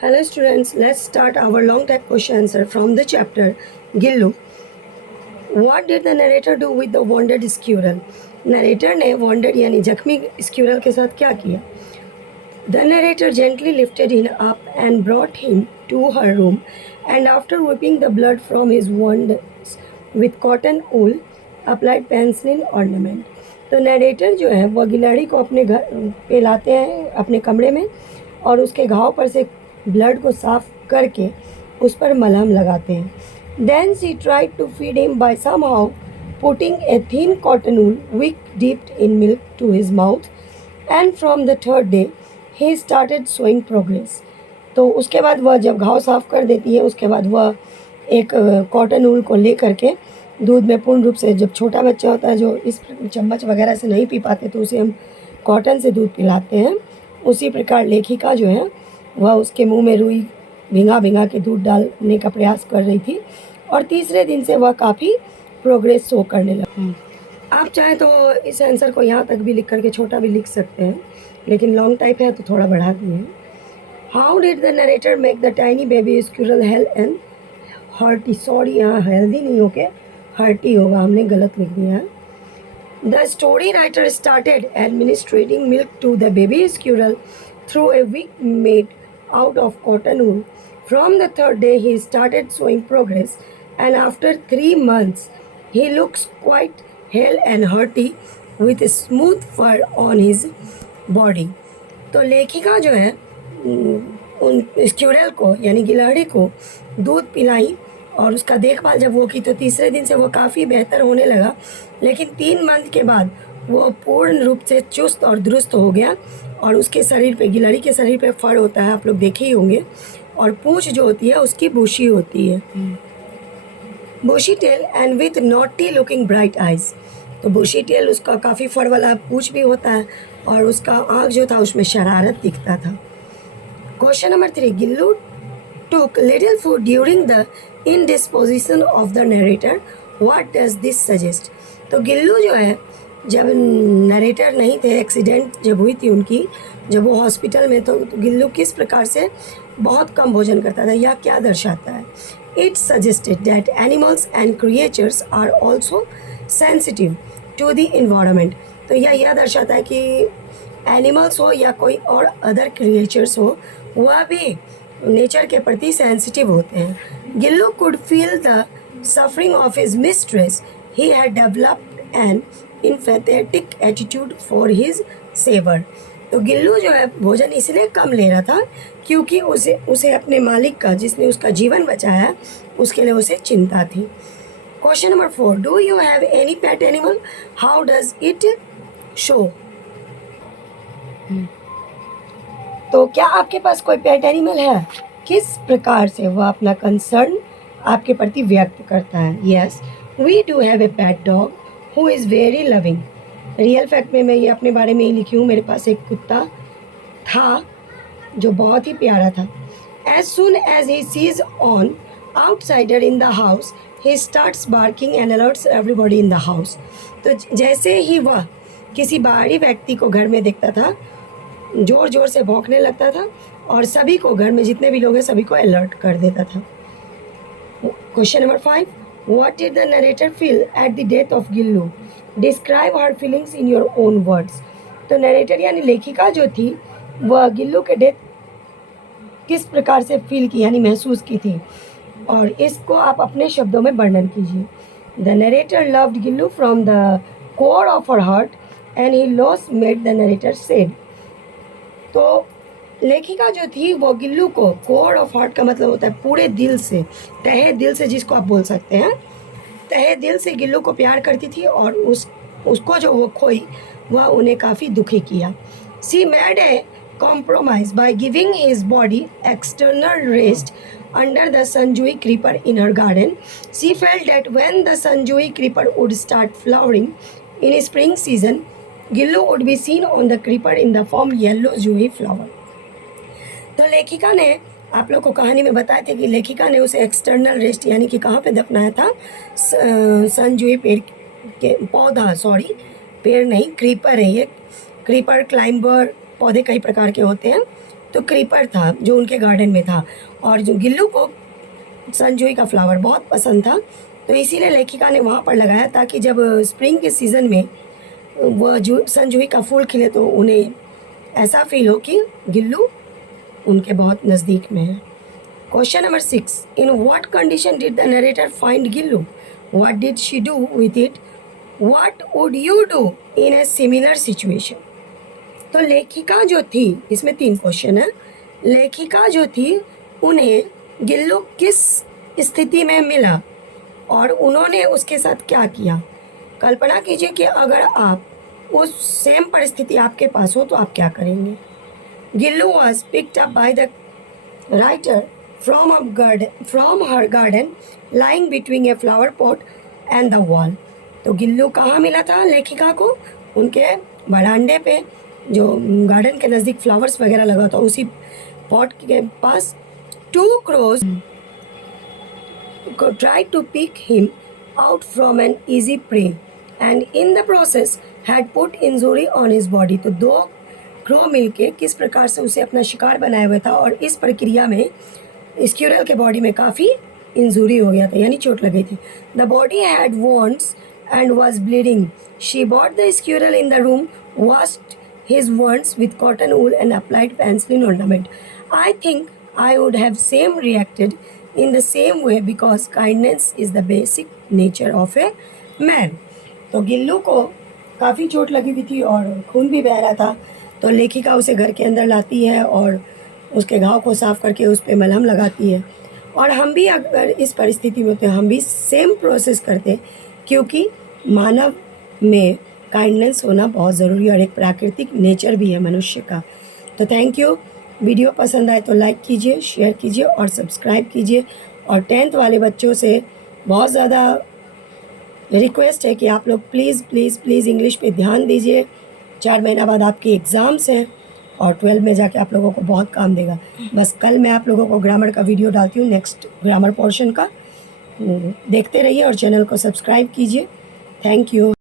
Hello students, let's start our long type question answer from the chapter Gillu. What did the narrator do with the wounded squirrel? Narrator ने wounded यानी जख्मी squirrel के साथ क्या किया? The narrator gently lifted him up and brought him to her room, and after wiping the blood from his wounds with cotton wool, applied penicillin ornament. तो narrator जो है वह गिलहरी को अपने घर पे लाते हैं अपने कमरे में और उसके घाव पर से ब्लड को साफ करके उस पर मलहम लगाते हैं. Then she tried to feed him by somehow putting a thin cotton wool wick dipped in milk to his mouth, and from the third day he started showing progress. तो उसके बाद वह जब घाव साफ कर देती है उसके बाद वह एक कॉटन वूल को ले करके दूध में पूर्ण रूप से, जब छोटा बच्चा होता है जो इस चम्मच वगैरह से नहीं पी पाते तो उसे हम कॉटन से दूध पिलाते हैं, उसी प्रकार लेखिका जो है वह उसके मुंह में रुई भिंगा भिंगा के दूध डालने का प्रयास कर रही थी और तीसरे दिन से वह काफ़ी प्रोग्रेस शो करने लगी. आप चाहें तो इस आंसर को यहाँ तक भी लिख करके छोटा भी लिख सकते हैं, लेकिन लॉन्ग टाइप है तो थोड़ा बढ़ा दिए. How did the narrator make the tiny baby squirrel health and hearty, sorry यहाँ हेल्दी नहीं होके हर्टी होगा, हमने गलत लिख दिया है. The story writer started administering milk to the baby squirrel through a wick made out of cotton wool. From the third day, he started showing progress, and after 3 months, he looks quite hale and hearty with a smooth fur on his body. तो लेखिका जो है उन squirrel को यानी गिलहरी को दूध पिलाई और उसका देखभाल जब वो की तो तीसरे दिन से वो काफ़ी बेहतर होने लगा, लेकिन 3 मंथ के बाद वो पूर्ण रूप से चुस्त और दुरुस्त हो गया और उसके शरीर पे, गिलहरी के शरीर पे फर होता है, आप लोग देखे ही होंगे, और पूंछ जो होती है उसकी बुशी होती है, bushy tail and with naughty looking bright eyes. तो बुशी टेल उसका काफ़ी फर वाला पूंछ भी होता है और उसका आँख जो था उसमें शरारत दिखता था. Question number 3. Gillu took little food during the indisposition of the narrator. What does this suggest? तो गिल्लू जो है जब नरेटर नहीं थे, एक्सीडेंट जब हुई थी उनकी, जब वो हॉस्पिटल में तो गिल्लू किस प्रकार से बहुत कम भोजन करता था, यह क्या दर्शाता है? It suggested that animals and creatures are also sensitive to the environment. तो यह दर्शाता है कि एनिमल्स हो या कोई और अदर क्रिएचर्स हो वह भी नेचर के प्रति सेंसिटिव होते हैं. Gillu could feel the suffering of his mistress. He had developed an empathetic attitude for his saviour. तो गिल्लू जो है भोजन इसलिए कम ले रहा था क्योंकि उसे अपने मालिक का, जिसने उसका जीवन बचाया, उसके लिए उसे चिंता थी. Question number 4. Do you have any pet animal? How does it show? तो क्या आपके पास कोई पेट एनिमल है? किस प्रकार से वह अपना कंसर्न आपके प्रति व्यक्त करता है? Yes, we do have a pet dog who is very loving. Real fact में मैं ये अपने बारे में ही लिखी हूँ. मेरे पास एक कुत्ता था जो बहुत ही प्यारा था. As soon as he sees an outsider in the house he starts barking and alerts everybody in the house. तो जैसे ही वह किसी बाहरी व्यक्ति को घर में देखता था जोर जोर से भौंकने लगता था और सभी को, घर में जितने भी लोग हैं सभी को अलर्ट कर देता था. Question number 5. What did the narrator feel at the death of Gillu? Describe her feelings in your own words. तो नरेटर यानी लेखिका जो थी वह गिल्लू के डेथ किस प्रकार से फील की यानी महसूस की थी, और इसको आप अपने शब्दों में वर्णन कीजिए. The narrator loved Gillu from the core of her heart and he loss made the narrator said. तो लेखिका जो थी वो गिल्लू को, कोर ऑफ हार्ट का मतलब होता है पूरे दिल से, तहे दिल से, जिसको आप बोल सकते हैं, तहे दिल से गिल्लू को प्यार करती थी और उसको जो वो खोई वह उन्हें काफ़ी दुखी किया. She made a compromise by giving his body external rest under the sonjuhi creeper in her garden. She felt that when the sonjuhi creeper would start flowering in spring season Gillu would be seen on the creeper in the form yellow juhi flower. तो लेखिका ने, आप लोग को कहानी में बताए थे कि लेखिका ने उसे एक्सटर्नल रेस्ट यानी कि कहाँ पे दफनाया था? संजुई पेड़ के पौधा, सॉरी पेड़ नहीं, क्रीपर है ये, क्रीपर क्लाइंबर पौधे कई प्रकार के होते हैं. तो क्रीपर था जो उनके गार्डन में था, और जो गिल्लू को सनजूही का फ्लावर बहुत पसंद था, तो इसीलिए लेखिका ने वहाँ पर लगाया ताकि जब स्प्रिंग के सीज़न में वह जो सनजूही का फूल खिले तो उन्हें ऐसा फील हो कि गिल्लू उनके बहुत नज़दीक में है। Question number 6, in what condition did the narrator find Gillu? What did she do with it? What would you do in a similar situation? तो लेखिका जो थी, इसमें 3 क्वेश्चन है। लेखिका जो थी उन्हें गिल्लू किस स्थिति में मिला और उन्होंने उसके साथ क्या किया? कल्पना कीजिए कि अगर आप उस सेम परिस्थिति आपके पास हो तो आप क्या करेंगे? Gillu was picked up by the writer from her garden lying between a flower pot and the wall. तो गिल्लू कहाँ मिला था लेखिका को? उनके बरामदे पे, जो गार्डन के नज़दीक फ्लावर्स वगैरह लगा था उसी पॉट के पास। 2 crows tried to pick him out from an easy prey and in the process had put injury on his body। तो 2 क्रो मिलके किस प्रकार से उसे अपना शिकार बनाया हुआ था और इस प्रक्रिया में स्क्यूरल के बॉडी में काफ़ी इंजरी हो गया था, यानी चोट लगी थी। The body had wands and was bleeding. She bought the squirrel in the room, washed his wounds with cotton wool and applied penicillin ornament। I think I would have same reacted in the same way because kindness is the basic nature of a man। तो गिल्लू को काफ़ी चोट लगी हुई थी और खून भी बह रहा था, तो लेखिका उसे घर के अंदर लाती है और उसके घाव को साफ करके उस पर मलहम लगाती है। और हम भी अगर इस परिस्थिति में होते हम भी सेम प्रोसेस करते, क्योंकि मानव में काइंडनेस होना बहुत ज़रूरी है और एक प्राकृतिक नेचर भी है मनुष्य का। तो थैंक यू। वीडियो पसंद आए तो लाइक कीजिए, शेयर कीजिए और सब्सक्राइब कीजिए। और 10th वाले बच्चों से बहुत ज़्यादा रिक्वेस्ट है कि आप लोग प्लीज़ प्लीज़ प्लीज़ इंग्लिश पे ध्यान दीजिए। 4 महीना बाद आपके एग्ज़ाम्स हैं और 12 में जाके आप लोगों को बहुत काम देगा। बस कल मैं आप लोगों को ग्रामर का वीडियो डालती हूँ, नेक्स्ट ग्रामर पोर्शन का। देखते रहिए और चैनल को सब्सक्राइब कीजिए। Thank you.